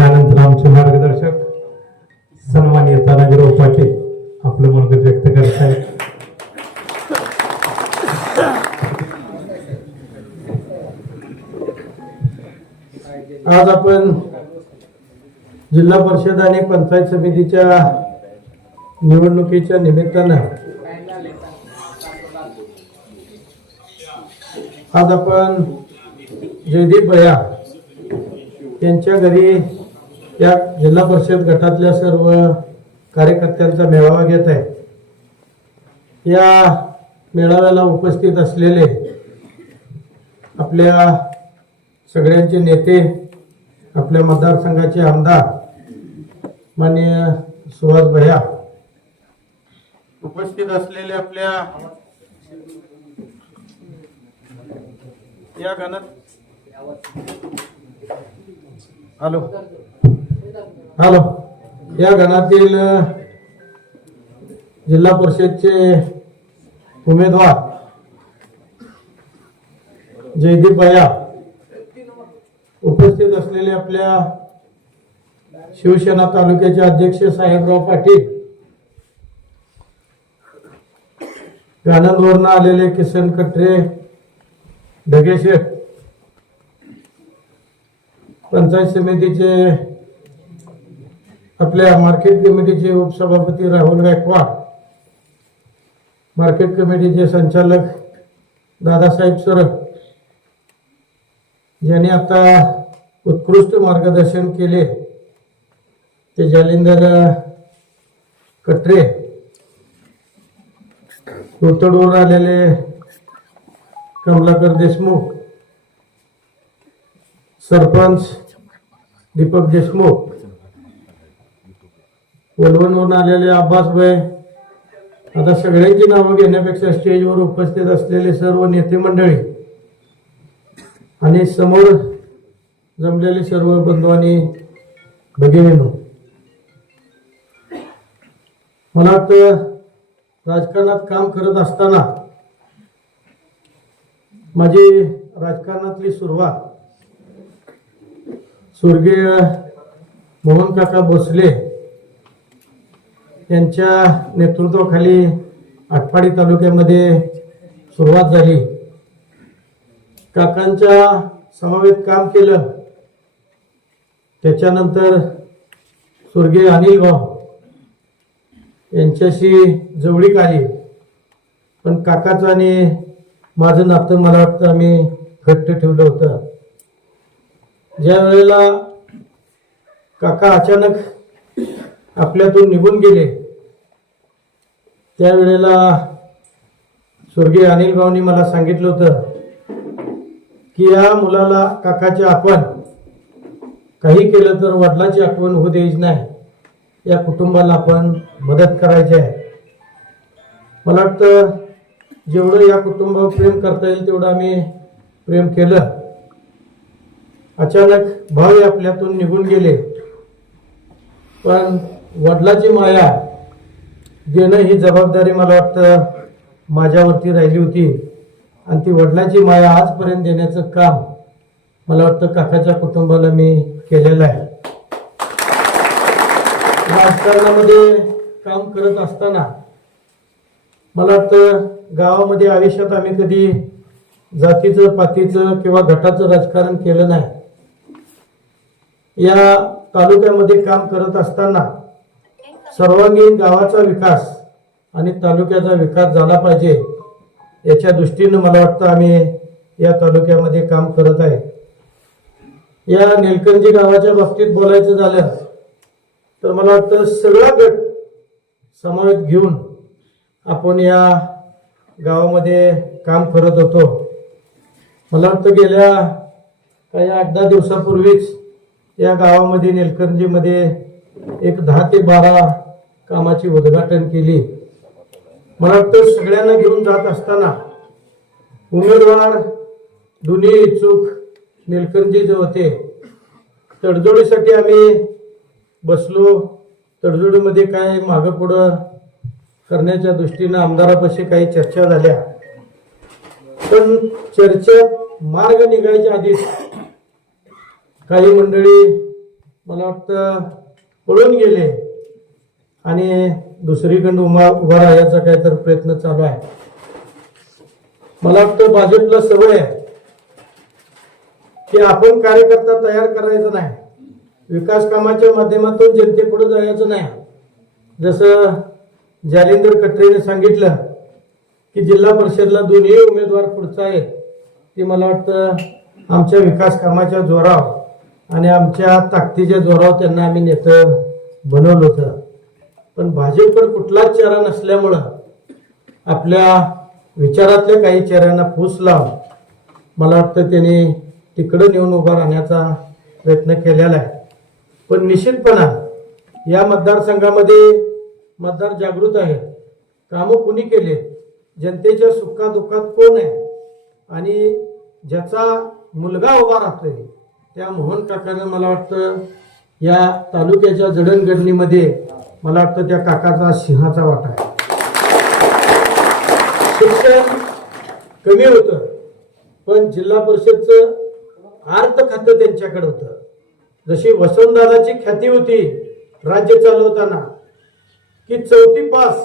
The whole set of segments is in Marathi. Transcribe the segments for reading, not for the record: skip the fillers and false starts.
यानंतर आमचे मार्गदर्शक सन्माननीय तानाजीराव पाटील आपलं मनोगत व्यक्त करत आहेत. आज आपण जिल्हा परिषद आणि पंचायत समितीच्या निवडणुकीच्या निमित्तानं आज आपण जयदीप भैया यांच्या घरी या जिल्हा परिषद गटातल्या सर्व कार्यकर्त्यांचा मेळावा घेत आहे. या मेळाव्याला उपस्थित असलेले आपल्या सगळ्यांचे नेते, आपल्या मतदारसंघाचे आमदार माननीय सुहास भैया, उपस्थित असलेले आपल्या या गणात हॅलो या गणातील जिल्हा परिषदचे उमेदवार जयदीप भैया, उपस्थित असलेले आपल्या शिवसेना तालुक्याचे अध्यक्ष साहेबराव पाटील, आनंदवरून आलेले किसन कटरे, ढगेशेठ, पंचायत समितीचे आपल्या मार्केट कमिटीचे उपसभापती राहुल गायकवाड, मार्केट कमिटीचे संचालक दादासाहेब सरक, ज्यांनी आता उत्कृष्ट मार्गदर्शन केले ते जालिंदर कटरे, कोथरूडवर आलेले कमलाकर देशमुख, सरपंच दीपक देशमुख, वलवणवरून आलेले अब्बासभाई, आता सगळ्यांची नावं घेण्यापेक्षा स्टेजवर उपस्थित असलेले सर्व नेते मंडळी आणि समोर जमलेले सर्व बंधू आणि भगिनींनो, मला वाटतं राजकारणात काम करत असताना माझी राजकारणातली सुरुवात स्वर्गीय मोहन काका भोसले यांच्या नेतृत्वाखाली आटपाडी तालुक्यामध्ये सुरुवात झाली. काकांच्या समवेत काम केलं. त्याच्यानंतर स्वर्गीय अनिल भाऊ यांच्याशी जवळीक आली, पण काकाचं आणि माझं नातं मला वाटतं आम्ही घट्ट ठेवलं होतं. ज्या वेळेला काका अचानक आपल्यातून निघून गेले त्यावेळेला स्वर्गीय अनिल भाऊंनी मला सांगितलं होतं की या मुलाला काकाच्या आपण काही केलं तर वडिलांची आठवण होऊ द्यायची नाही, या कुटुंबाला आपण मदत करायची आहे. मला वाटतं जेवढं या कुटुंबावर प्रेम करता येईल तेवढं आम्ही प्रेम केलं. अचानक भाऊ आपल्यातून निघून गेले, पण वडिलांची माया देणं ही जबाबदारी मला वाटतं माझ्यावरती राहिली होती आणि ती वडिलांची माया आजपर्यंत देण्याचं काम मला वाटतं काकाच्या कुटुंबाला मी केलेलं आहे. राजकारणामध्ये काम करत असताना मला वाटतं गावामध्ये आयुष्यात आम्ही कधी जातीचं, पातीचं किंवा गटाचं राजकारण केलं नाही. या तालुक्यामध्ये काम करत असताना सर्वांगीण गावाचा विकास आणि तालुक्याचा विकास झाला पाहिजे याच्या दृष्टीनं मला वाटतं आम्ही या तालुक्यामध्ये काम करत आहे. या निलकंजी गावाच्या बाबतीत बोलायचं झालं तर मला वाटतं सगळा गट समावेत घेऊन आपण या गावामध्ये काम करत होतो. मला वाटतं गेल्या काही 8-10 दिवसापूर्वीच या गावामध्ये निलकंजीमध्ये एक 10 ते 12 कामाची उद्घाटन केली. मला वाटतं सगळ्यांना घेऊन जात असताना उमेदवार दोन्ही इच्छुक निलकंजी जे होते, तडजोडीसाठी आम्ही बसलो. तडजोडीमध्ये काय मागं पुढं करण्याच्या दृष्टीनं आमदारापाशी काही चर्चा झाल्या, पण चर्चेत मार्ग निघायच्या आधीच काही मंडळी मला वाटतं पळून गेले आणि दुसरीकडे उभा राहायचा काहीतरी प्रयत्न चालू आहे. मला वाटतं भाजपला सवय आहे की आपण कार्यकर्ता तयार करायचा नाही, विकास कामाच्या माध्यमातून जनतेपुढे जायचं नाही. जसं जालिंदर कटरेने सांगितलं की जिल्हा परिषदला दोन्ही उमेदवार पुढचा आहेत, ती मला वाटतं आमच्या विकास कामाच्या जोरावर आणि आमच्या ताकदीच्या जोरावर त्यांना आम्ही नेतं बनवलं होतं. पण भाजपवर कुठलाच चेहरा नसल्यामुळं आपल्या विचारातल्या काही चेहऱ्यांना फूस लावून मला वाटतं त्यांनी तिकडं नेऊन उभा राहण्याचा प्रयत्न केलेला आहे. पण निश्चितपणा या मतदारसंघामध्ये मतदार जागृत आहेत. कामं कुणी केले, जनतेच्या सुखादुःखात कोण आहे आणि ज्याचा मुलगा उभा राहतोय त्या मोहन काकानं मला वाटतं या तालुक्याच्या जडणघडणीमध्ये मला वाटतं त्या काकाचा सिंहाचा वाटा आहे. शिक्षण कमी होतं पण जिल्हा परिषदचं अर्थ खातं त्यांच्याकडे होतं. जशी वसंतदादाची ख्याती होती राज्य चालवताना की 4थी पास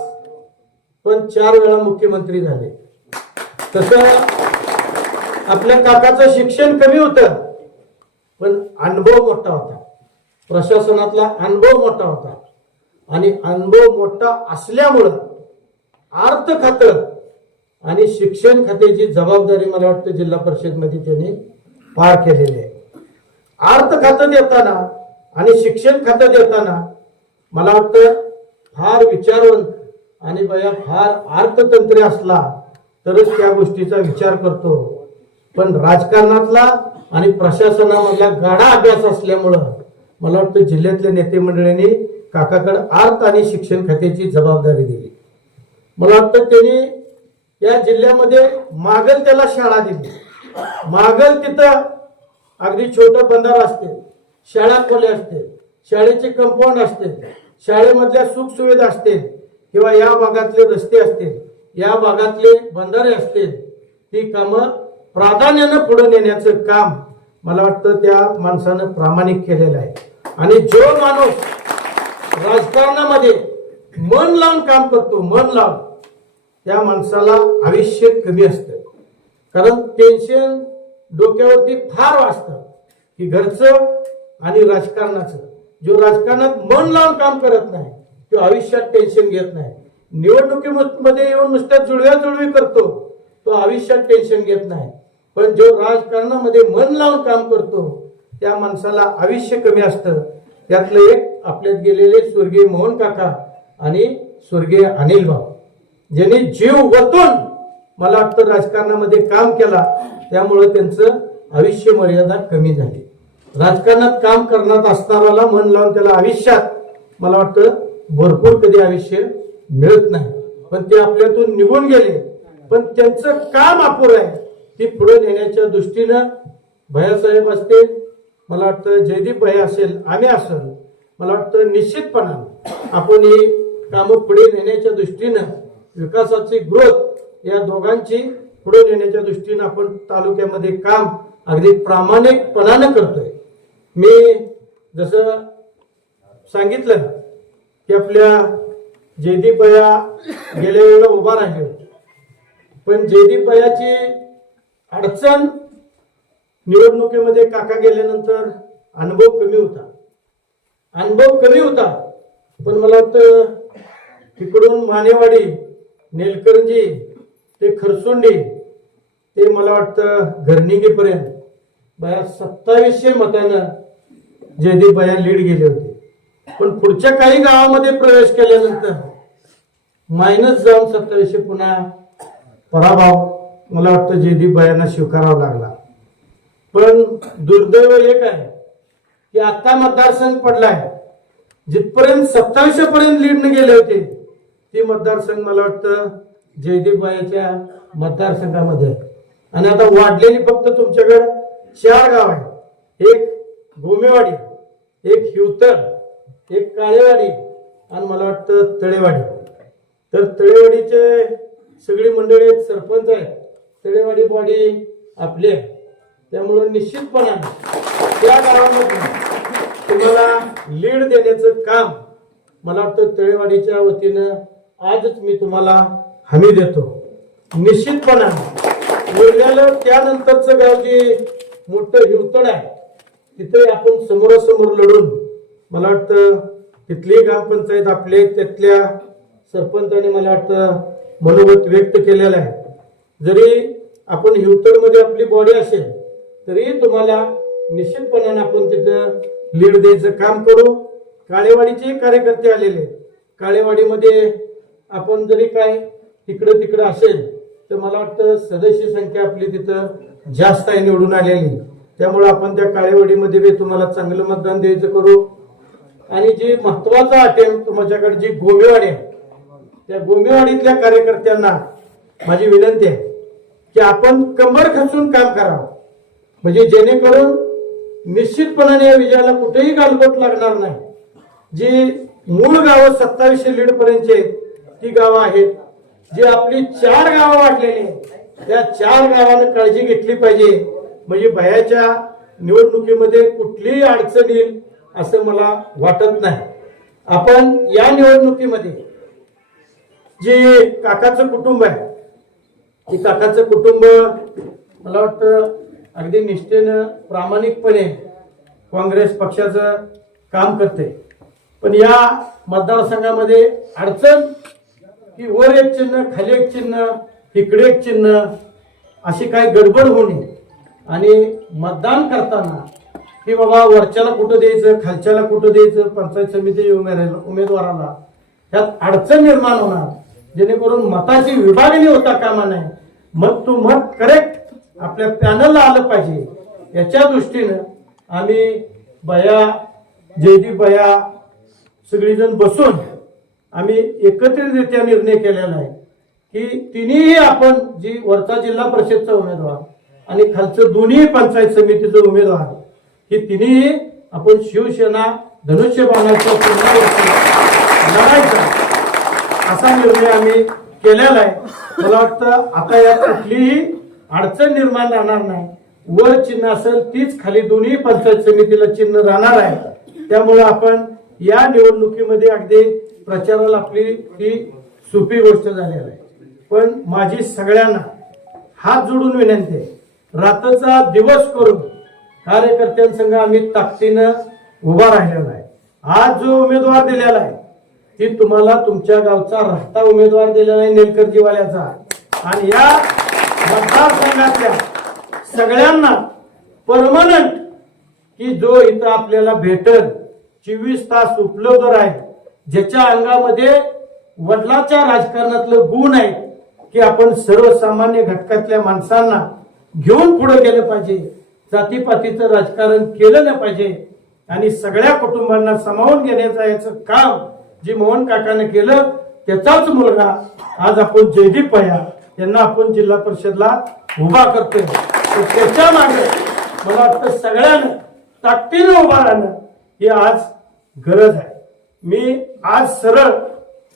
पण 4 वेळा मुख्यमंत्री झाले, तसं आपल्या काकाचं शिक्षण कमी होतं पण अनुभव मोठा होता, प्रशासनातला अनुभव मोठा होता आणि अनुभव मोठा असल्यामुळं अर्थ खातं आणि शिक्षण खात्याची जबाबदारी मला वाटतं जिल्हा परिषदमध्ये त्यांनी पार केलेली आहे. अर्थ खातं देताना आणि शिक्षण खातं देताना मला वाटतं फार विचारवंत आणि बया फार अर्थतंत्री असला तरच त्या गोष्टीचा विचार करतो. पण राजकारणातला आणि प्रशासनामधला गाढा अभ्यास असल्यामुळं मला वाटतं जिल्ह्यातल्या नेते मंडळींनी काकाकडे अर्थ आणि शिक्षण खात्याची जबाबदारी दिली. मला वाटतं त्यांनी या जिल्ह्यामध्ये मागल त्याला शाळा दिली, मागल तिथं अगदी छोटं बंधार असते, शाळा खोल्या असते, शाळेचे कंपाऊंड असते, शाळेमधल्या सुखसुविधा असतील किंवा या भागातले रस्ते असतील, या भागातले बंधारे असतील, ती कामं प्राधान्यानं पुढे नेण्याचं काम मला वाटतं त्या माणसानं प्रामाणिक केलेलं आहे. आणि जो माणूस राजकारणामध्ये मन लावून काम करतो, मन लावून, त्या माणसाला आयुष्य कमी असतं. कारण टेन्शन डोक्यावरती फार वाजतं की घरचं आणि राजकारणाचं. जो राजकारणात मन लावून काम करत नाही तो आयुष्यात टेन्शन घेत नाही. निवडणुकीमध्ये येऊन नुसत्या जुळव्याजुळवी करतो तो आयुष्यात टेन्शन घेत नाही. पण जो राजकारणामध्ये मन लावून काम करतो त्या माणसाला आयुष्य कमी असतं. त्यातलं एक आपल्यात गेलेले स्वर्गीय मोहन काका आणि स्वर्गीय अनिल भाऊ, ज्यांनी जीव वतून मला वाटतं राजकारणामध्ये काम केला, त्यामुळे त्यांचं आयुष्य मर्यादा कमी झाली. राजकारणात काम करण्यात असणाऱ्याला मन लावून त्याला आयुष्यात मला वाटतं भरपूर कधी आयुष्य मिळत नाही. पण ते आपल्यातून निघून गेले, पण त्यांचं काम अपुरं आहे. ती पुढे नेण्याच्या दृष्टीनं भैयासाहेब असतील, मला वाटतं जयदीप भैया असेल, आम्ही असेल, मला वाटतं निश्चितपणानं आपण ही कामं पुढे नेण्याच्या दृष्टीनं विकासाची ग्रोथ या दोघांची पुढे नेण्याच्या दृष्टीनं आपण तालुक्यामध्ये काम अगदी प्रामाणिकपणानं करतोय. मी जसं सांगितलं की आपल्या जयदीप भैया गेल्या वेळेला उभा राहिले होते, पण जयदीप भैयाची अडचण निवडणुकीमध्ये काका गेल्यानंतर अनुभव कमी होता. पण मला वाटतं तिकडून मानेवाडी, नेलकरंजी ते खरसुंडी ते मला वाटतं घरणिंगीपर्यंत बया 2700 मतानं जयदीप भैया लीड गेले होते. पण पुढच्या काही गावामध्ये प्रवेश केल्यानंतर मायनस जाऊन 2700 पुन्हा पराभव मला वाटतं जयदीप भैयांना स्वीकारावा लागला. पण दुर्दैव एक आहे की आता मतदारसंघ पडलाय, जिथपर्यंत 2700 पर्यंत लीडने गेले होते ती मतदारसंघ मला वाटतं जयदीप भैयाच्या मतदारसंघामध्ये आहे. आणि आता वाढलेली फक्त तुमच्याकडे 4 गाव आहे, एक गोमेवाडी, एक हिवतर, एक काळेवाडी आणि मला वाटतं तळेवाडी. तर तळेवाडीचे सगळी मंडळी आहेत, सरपंच आहेत, तळेवाडी बॉडी आपली आहे. त्यामुळे निश्चितपणाने त्या गावामध्ये तुम्हाला लीड देण्याचं काम मला वाटतं तळेवाडीच्या वतीनं आजच मी तुम्हाला हमी देतो. निश्चितपणाने उरलेलं त्यानंतरचं गाव जे मोठं हिवतड आहे तिथे आपण समोरासमोर लढून मला वाटतं तिथली ग्रामपंचायत आपले त्यातल्या सरपंचाने मला वाटतं मनोगत व्यक्त केलेलं आहे. जरी आपण हिवतडमध्ये आपली बॉडी असेल तरी तुम्हाला निश्चितपणाने आपण तिथं लीड द्यायचं काम करू. काळेवाडीचे कार्यकर्ते आलेले, काळेवाडीमध्ये आपण जरी काय तिकडं तिकडं असेल तर मला वाटतं सदस्य संख्या आपली तिथं जास्त आहे निवडून आलेली. त्यामुळे आपण त्या काळेवाडीमध्ये बी तुम्हाला चांगलं मतदान द्यायचं करू. आणि जी महत्वाचा अटेम्प्ट तुमच्याकडे जी गोमेवाडी आहे त्या गोमेवाडीतल्या कार्यकर्त्यांना माझी विनंती आहे की आपण कंबर खचून काम करावं, म्हणजे जेणेकरून निश्चितपणाने या विजयाला कुठेही गालबोट लागणार नाही. जी मूळ गावं 2700 लीड पर्यंतचे ती गावं आहेत, जी आपली 4 गावं वाटलेली त्या 4 गावांना काळजी घेतली पाहिजे. म्हणजे भयाच्या निवडणुकीमध्ये कुठलीही अडचण येईल असं मला वाटत नाही. आपण या निवडणुकीमध्ये जे काकाचं कुटुंब आहे ते काकाचं कुटुंब मला वाटतं अगदी निष्ठेनं प्रामाणिकपणे काँग्रेस पक्षाचं काम करते. पण या मतदारसंघामध्ये अडचण की वर एक चिन्ह खाली एक चिन्ह इकडे एक चिन्ह अशी काही गडबड होणे आणि मतदान करताना की बाबा वरच्याला कुठं द्यायचं खालच्याला कुठं द्यायचं पंचायत समिती उमेदवाराला त्यात अडचण निर्माण होणार, जेणेकरून मताची विभागणी होता कामा नये. मत टू मत करेक्ट आपल्या पॅनलला आलं पाहिजे. याच्या दृष्टीनं आम्ही बया जयदीप बया सगळीजण बसून आम्ही एकत्रितरित्या निर्णय केलेला आहे की तिन्ही आपण जी वरचा जिल्हा परिषदचा उमेदवार आणि खालचं दोन्ही पंचायत समितीचं उमेदवार हे तिन्ही आपण शिवसेना धनुष्यबाणाच्या लढायचा असा निर्णय आम्ही केलेला आहे. मला वाटतं आता यात कुठलीही अडचण निर्माण राहणार नाही. वर चिन्ह असेल तीच खाली दोन्ही पंचायत समितीला चिन्ह राहणार आहे. त्यामुळे आपण या निवडणुकीमध्ये अगदी प्रचाराला आपली ही सोपी गोष्ट झालेली आहे. पण माझी सगळ्यांना हात जोडून विनंती आहे, रात्रीचा दिवस करून कार्यकर्त्यांसंग आम्ही ताकदीनं उभा राहिलेला आहे. आज जो उमेदवार दिलेला आहे ती तुम्हाला तुमच्या गावचा राहता उमेदवार दिलेला आहे नेलकर्जीवाल्याचा. आणि या मतदारसंघातल्या सगळ्यांना परमनंट की जो इथं आपल्याला भेटल 24 तास उपलब्ध राहील, ज्याच्या अंगामध्ये वडिलाच्या राजकारणातलं गुण आहे की आपण सर्वसामान्य घटकातल्या माणसांना घेऊन पुढे गेलं पाहिजे, जातीपातीचं राजकारण केलं नाही पाहिजे आणि सगळ्या कुटुंबांना सामावून घेण्याचं याचं काम जे मोहन काकाने केलं त्याचाच मुलगा आज आपण जयदीप पया यांना आपण जिल्हा परिषदला उभा करतोय. तर त्याच्या मागे मला वाटतं सगळ्यांना ताकदीनं उभा राहणं ही आज गरज आहे. मी आज सरळ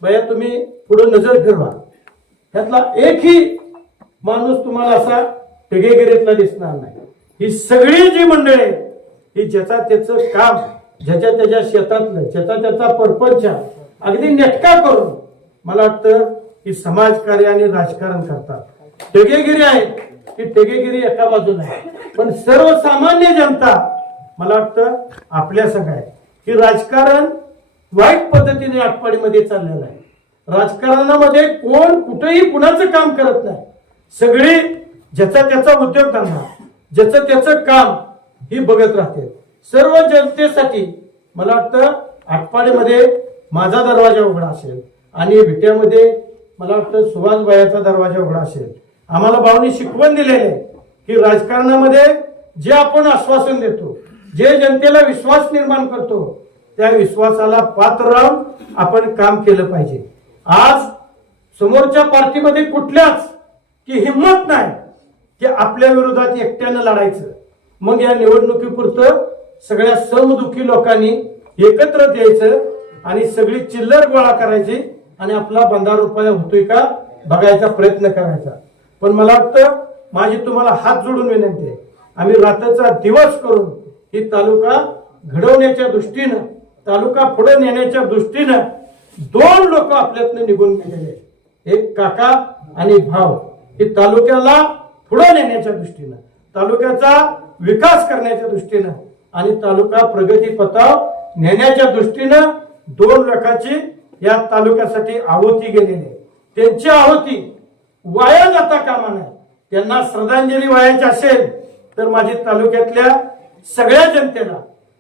बया तुम्ही पुढे नजर फिरवा, त्यातला एकही माणूस तुम्हाला असा टेगेगिरीतला दिसणार नाही. ही सगळी जी मंडळी आहे ही ज्याचा त्याचं काम ज्याच्या त्याच्या शेतातलं ज्याचा त्याचा परपंच अगदी नेटका करून मला वाटतं की समाजकार्य आणि राजकारण करतात. टेगेगिरी आहे ती टेगेगिरी एका बाजूला आहे, पण सर्वसामान्य जनता मला वाटतं आपल्या संग आहे की राजकारण वाईट पद्धतीने आटपाडीमध्ये चाललेलं आहे. राजकारणामध्ये कोण कुठेही कुणाचं काम करत नाही. सगळी ज्याचा त्याचा उद्योगधंदा ज्याचं त्याचं काम ही बघत राहते. सर्व जनतेसाठी मला वाटतं आटपाडीमध्ये माझा दरवाजा उघडा असेल आणि विट्यामध्ये मला वाटतं सुभाषबाईचा दरवाजा उघडा असेल. आम्हाला भाऊनी शिकवण दिलेली आहे की राजकारणामध्ये जे आपण आश्वासन देतो, जे जनतेला विश्वास निर्माण करतो त्या विश्वासाला पात्र राहून आपण काम केलं पाहिजे. आज समोरच्या पार्टीमध्ये कुठल्याच की हिंमत नाही की आपल्या विरोधात एकट्यानं लढायचं. मग या निवडणुकीपुरतं सगळ्या समदुखी लोकांनी एकत्र यायचं आणि सगळी चिल्लर गोळा करायची आणि आपला 15 रुपया होतोय का बघायचा प्रयत्न करायचा. पण मला वाटतं माझी तुम्हाला हात जोडून विनंती आहे, आम्ही रात्रीचा दिवस करून ही तालुका घडवण्याच्या दृष्टीनं, तालुका पुढे नेण्याच्या दृष्टीनं 2 लोक आपल्यातनं निघून गेलेले, एक काका आणि भाव. हे तालुक्याला पुढे नेण्याच्या दृष्टीनं, तालुक्याचा विकास करण्याच्या दृष्टीनं आणि तालुका प्रगती पथावर नेण्याच्या दृष्टीनं 2 लोकांची या तालुक्यासाठी आहुती गेलेली. त्यांची आहुती वाया जाता कामा नये. त्यांना श्रद्धांजली वायाची असेल तर माझी तालुक्यातल्या सगळ्या जनतेला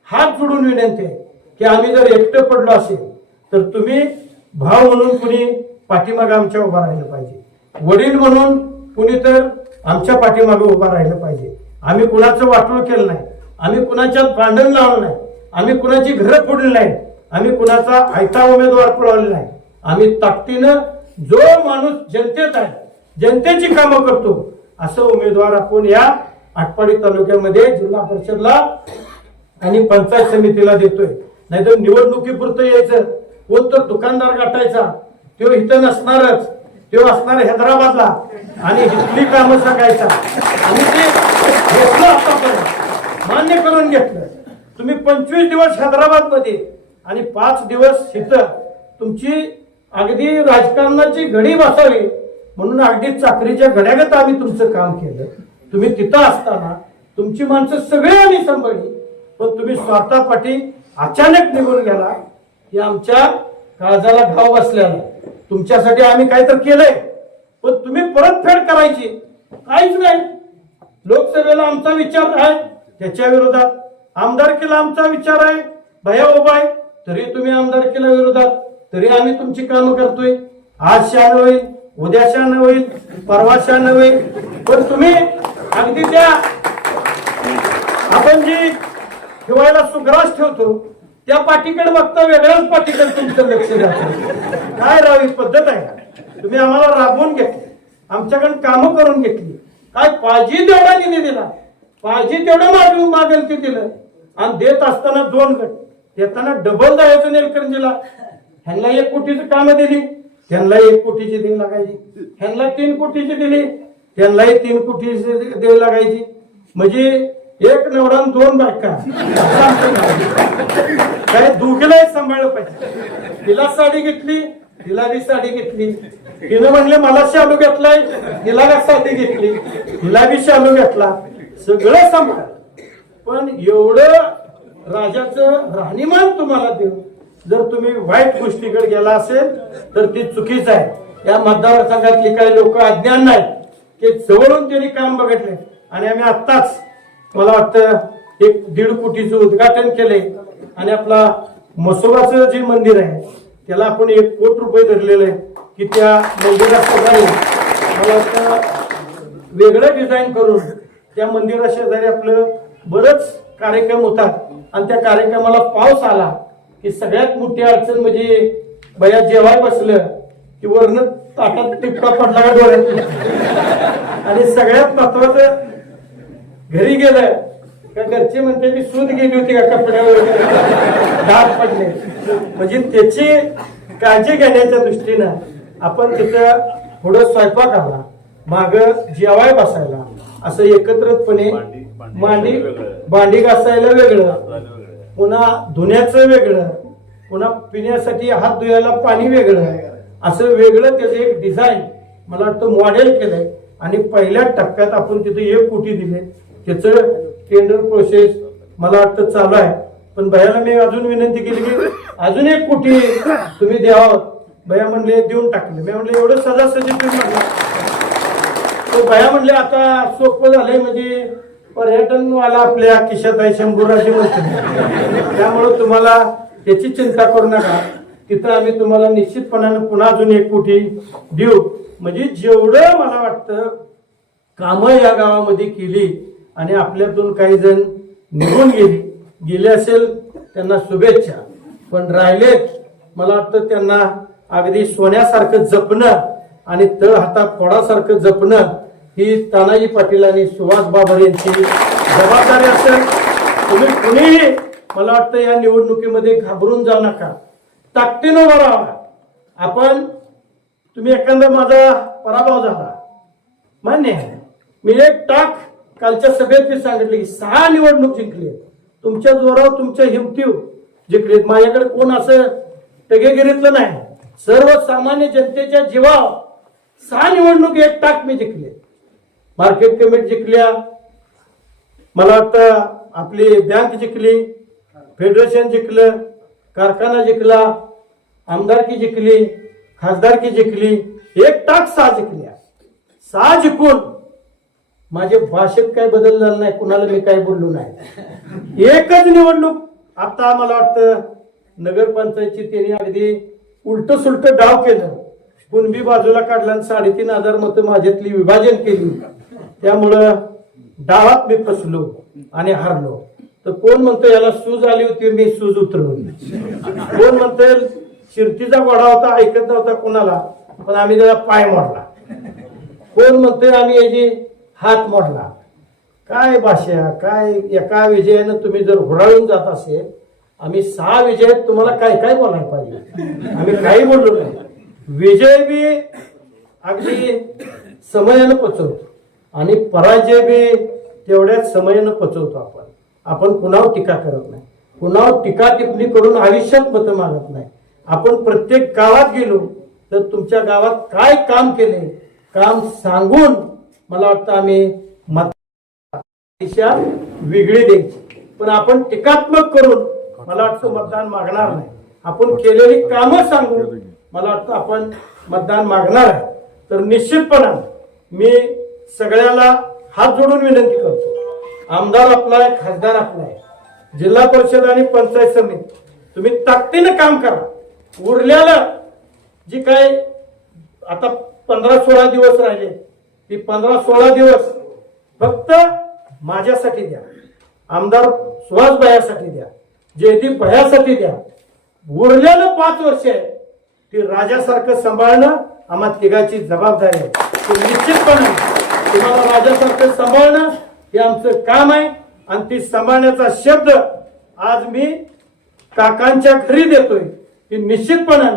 हात जोडून विनंती आहे की आम्ही जर एकटं पडलो असेल तर तुम्ही भाव म्हणून कुणी पाठीमागे आमच्या उभा राहिलं पाहिजे, वडील म्हणून कुणी तर आमच्या पाठीमागे उभा राहिलं पाहिजे. आम्ही कुणाचं वाटोळ केलं नाही, आम्ही कुणाच्यात भांडण लावलं नाही, आम्ही कुणाची घरं फोडली नाही, आम्ही कुणाचा आयता उमेदवार पळवला नाही. आम्ही ताकदीनं जो माणूस जनतेत आहे, जनतेची कामं करतो असं उमेदवार आपण या आटपाडी तालुक्यामध्ये जिल्हा परिषदला आणि पंचायत समितीला देतोय. नाहीतर निवडणुकीपुरतं यायचं, कोण तर दुकानदार गाठायचा, तो इथं नसणारच, तो असणार हैदराबादला आणि इथली कामं सांगायचा. आणि ते घेतलं, आतापर्यंत मान्य करून घेतलं. तुम्ही 25 दिवस हैदराबाद मध्ये आणि 5 दिवस इथं तुमची अगदी राजकारणाची घडी बसावी म्हणून अगदी चाकरीच्या घड्यागत आम्ही तुमचं काम केलं. तुम्ही तिथं असताना तुमची माणसं सगळे आम्ही सांभाळली, पण तुम्ही स्वार्थापाठी अचानक निघून गेला. हे आमच्या काळजाला घाव बसलेला. तुमच्यासाठी आम्ही काहीतरी केलंय, पण तुम्ही परतफेड करायची काहीच नाही. लोकसभेला आमचा विचार आहे त्याच्या विरोधात, आमदारकीला आमचा विचार आहे, भया उभा आहे तरी तुम्ही आमदारकीला विरोधात, तरी आम्ही तुमची कामं करतोय. आज शान होईल, उद्या शान होईल, परवा शान होईल, पण तुम्ही अगदी त्या आपण जी ठेवायला सुग्रास ठेवतो त्या पाठीकडे बघता वेगळ्याच पाठीकडे तुमचं लक्ष जातं. काय राव ही पद्धत आहे का? तुम्ही आम्हाला राबवून घेतली, आमच्याकडे कामं करून घेतली. काय पाहिजे तेवढा निधी दिला, पाहिजे तेवढं मागेल ते दिलं. आणि देत असताना 2 गट देताना डबल द्यायचं निलकंठीला. ह्यांना 1 कोटीची कामं दिली, त्यांना 1 कोटीची देणी लागायची. ह्यांना 3 कोटीची दिली, त्यांनाही 3 कोटीची देणी लागायची. म्हणजे 1 नवरा 2 बायका, काय दोघीलाही सांभाळलं पाहिजे. तिला साडी घेतली, तिला बी साडी घेतली. तिनं म्हणले मला शालू घेतलाय, तिला का साडी घेतली, तिला बी शालू घेतला. सगळं सांभाळ. पण एवढं राजाचं राहणीमान तुम्हाला देऊन जर तुम्ही वाईट गोष्टीकडे गेला असेल तर ती चुकीच आहे. या मतदारसंघातली काही लोक अज्ञान नाही की जवळून त्यांनी काम बघितले. आणि आम्ही आत्ताच मला वाटतं 1.5 कोटीचं उद्घाटन केलंय आणि आपला मसोबाचं जे मंदिर आहे त्याला आपण 1 कोटी रुपये धरलेले आहे की त्या मंदिराशेजारी मला वाटतं वेगळं डिझाईन करून त्या मंदिराशेजारी आपलं बरंच कार्यक्रम होतात. आणि त्या कार्यक्रमाला पाऊस आला की सगळ्यात मोठी अडचण म्हणजे बया जेवाय बसलं की वरनं ताटात टिपका पडला का डोळ्यात. आणि सगळ्यात महत्वाचं घरी गेलं का घरचे म्हणते की सूद गेली होती का कपड्यावर, डाग पडले. म्हणजे त्याची काळजी घेण्याच्या दृष्टीनं आपण तिथं थोडं स्वयंपाकाला माग जेवाय बसायला असं एकत्रितपणे भांडी घासायला वेगळं, पुन्हा धुण्याचं वेगळं, पुन्हा पिण्यासाठी हात धुवायला पाणी वेगळं, असं वेगळं त्याचं एक डिझाईन मला वाटतं मॉडेल केलंय. आणि पहिल्या टप्प्यात आपण तिथे 1 कोटी दिले. त्याचं टेंडर प्रोसेस मला वाटतं चालू आहे. पण भयाला मी अजून विनंती केली की अजून 1 कोटी तुम्ही द्यावं. भया म्हणले देऊन टाकले. मी म्हणले एवढं सजासजी तुम्ही म्हणला. तो भया म्हणले आता सोपं झालंय, म्हणजे पर्यटनवाला आपल्या खिशात आहे, शंभूराजी म्हणतो. त्यामुळे तुम्हाला त्याची चिंता करू नका. तिथं आम्ही तुम्हाला निश्चितपणानं पुन्हा अजून 1 कोटी देऊ. म्हणजे जेवढं मला वाटतं कामं या गावामध्ये केली आणि आपल्यातून काही जण निघून गेले असेल त्यांना शुभेच्छा. पण राहिलेत मला वाटतं त्यांना अगदी सोन्यासारखं जपणं आणि तळ हातात फोडासारखं जपणं ही तानाजी पाटील आणि सुभाष बाबर यांची जबाबदारी असेल. तुम्ही कुणीही मला वाटतं या निवडणुकीमध्ये घाबरून जाऊ नका, ताकदीनं उभा राहा. आपण तुम्ही एखादा माझा पराभव झाला मान्य आहे. मी एक टाक कालच्या सभेत सांगितले की 6 निवडणूक जिंकली, तुमच्या जोरावर तुमच्या हिमतीव जिंकलेत. माझ्याकडे कोण असं टगेगिरीतलं नाही. सर्वसामान्य जनतेच्या जीवावर 6 निवडणूक एक टाक मी जिंकले. मार्केट कमिटी जिंकल्या, मला वाटतं आपली बँक जिंकली, फेडरेशन जिंकलं, कारखाना जिंकला, आमदारकी जिंकली, खासदारकी जिंकली. एक टाक 6 जिंकल्या. 6 जिंकून माझे भाषेत काय बदललं नाही, कुणाला मी काय बोललो नाही. एकच निवडणूक आता मला वाटतं नगरपंचायतची त्यांनी अगदी उलट सुलट डाव केलं. कुणबी बाजूला काढला आणि 3,500 मतं माझ्यातली विभाजन केली. त्यामुळं डावात मी फसलो आणि हारलो. तर कोण म्हणतो याला सूज आली होती, मी सूज उतरवली. कोण म्हणतोय शिर्तीचा घोडा होता, ऐकत नव्हता कोणाला, पण आम्ही त्याला पाय मोडला. कोण म्हणतोय आम्ही याची हात मोडला. काय भाषा, काय एका विजयानं तुम्ही जर हुराळून जात असेल, आम्ही 6 विजयात तुम्हाला काय काय बोलायला पाहिजे. आम्ही काही बोललो नाही. विजय बी अगदी समयानं पचवतो आणि पराजय बी तेवढ्याच समयानं पचवतो. आपण कुणावर टीका करत नाही, कुणावर टीका टिप्पणी करून आयुष्यात मतं मागत नाही. आपण प्रत्येक गावात गेलो तर तुमच्या गावात काय काम केले, काम सांगून मला वाटतं आम्ही दिशा वेगळी द्यायची. पण आपण टीकात्मक करून मला वाटतं मतदान मागणार नाही. आपण केलेली कामं सांगून मला वाटतं आपण मतदान मागणार आहे. तर निश्चितपणे मी सगळ्याला हात जोडून विनंती करतो. आमदार आपला आहे, खासदार आपला आहे, जिल्हा परिषद आणि पंचायत समिती तुम्ही ताकदीनं काम करा. उरलेलं जी काय आता 15-16 दिवस राहिले, ती 15-16 दिवस फक्त माझ्यासाठी द्या, आमदार सुहास भैयासाठी द्या, जयदीप भैयासाठी द्या. उरलेलं 5 वर्ष आहे ती राजासारखं सांभाळणं आम्हा तिघाची जबाबदारी आहे. निश्चितपणे तुम्हाला राजासारखं सांभाळणं हे आमचं काम आहे. आणि ती सांभाळण्याचा शब्द आज मी काकांच्या घरी देतोय की निश्चितपणे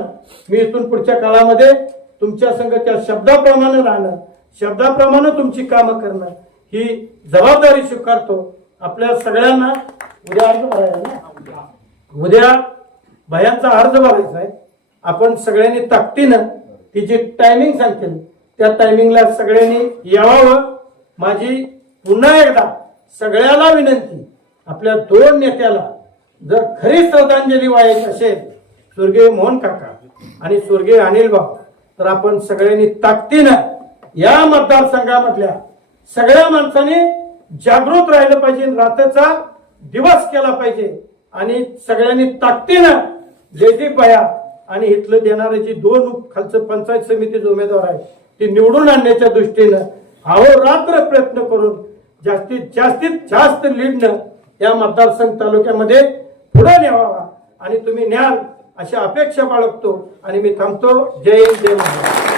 मी इथून पुढच्या काळामध्ये तुमच्या संग त्या शब्दाप्रमाणे राहणं, शब्दाप्रमाणे तुमची कामं करणं ही जबाबदारी स्वीकारतो. आपल्या सगळ्यांना उद्या अर्ज भरायचा ना, उद्या भयांचा अर्ज भरायचा आहे. आपण सगळ्यांनी ताकदीनं ती जी टायमिंग सांगतील त्या टायमिंगला सगळ्यांनी यावं. माझी पुन्हा एकदा सगळ्याला विनंती, आपल्या 2 नेत्याला जर खरी श्रद्धांजली व्हायची असेल, स्वर्गीय मोहन काका आणि स्वर्गीय अनिल भाऊ, तर आपण सगळ्यांनी ताकदीनं या मतदारसंघामधल्या सगळ्या माणसांनी जागृत राहिलं पाहिजे, रात्रीचा दिवस केला पाहिजे. आणि सगळ्यांनी ताकदीनं जयदीप भैया आणि इथलं देणारे जी 2 खालचं पंचायत समितीचे उमेदवार आहेत ते निवडून आणण्याच्या दृष्टीनं अहोरात्र प्रयत्न करून जास्तीत जास्त लीडनं या मतदारसंघ तालुक्यामध्ये पुढे न्यावा आणि तुम्ही न्याल अशा अपेक्षा बाळगतो आणि मी थांबतो. जय हिंद, जय महाराष्ट्र.